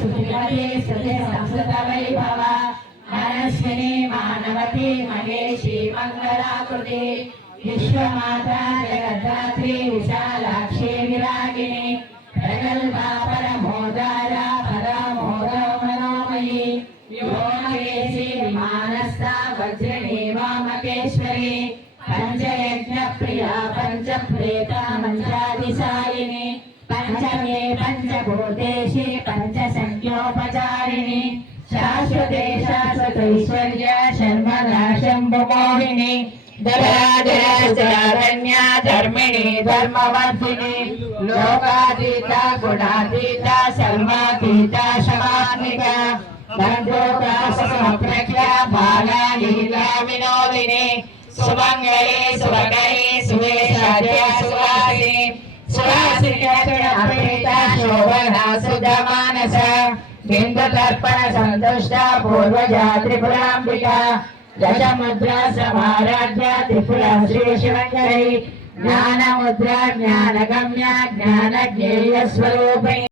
सुतिमती स्तुति संस्कृत वैभव मनस्विनी मानवती महेशी मंगलाकृति विश्वमाता जगद्धात्री विशालाक्षी विरागिनी प्रगल्भा परमोदारा परामोदा मनोमयी व्योमकेशी विमानस्था वज्रिणी वामकेश्वरी पंचयज्ञ प्रिया पंचप्रेता मंत्रादिशालिनी पंचमे पंचभूतेशी पंचसंख्योपचारिणी शाश्वते शाश्वतैश्वर्य शर्मदा शंभुमोहिनी धराधरारण्या धर्मिणी धर्मवर्धिनी लोकातीता गुणातीता सर्वातीता शमात्मिका बंधोका समप्रख्या बाला लीला विनोदिनी सुमंगले सुभगये सुवेशाद्या सुवासिनी सुवासिका शोभना सुधमानसा बिंदुतर्पण संतुष्टा पूर्वजा त्रिपुरांबिका दशमुद्रा समाराध्या त्रिपुरा श्री शिवंकरी ज्ञानमुद्रा ज्ञानगम्या ज्ञानज्ञेय स्वरूपिणी।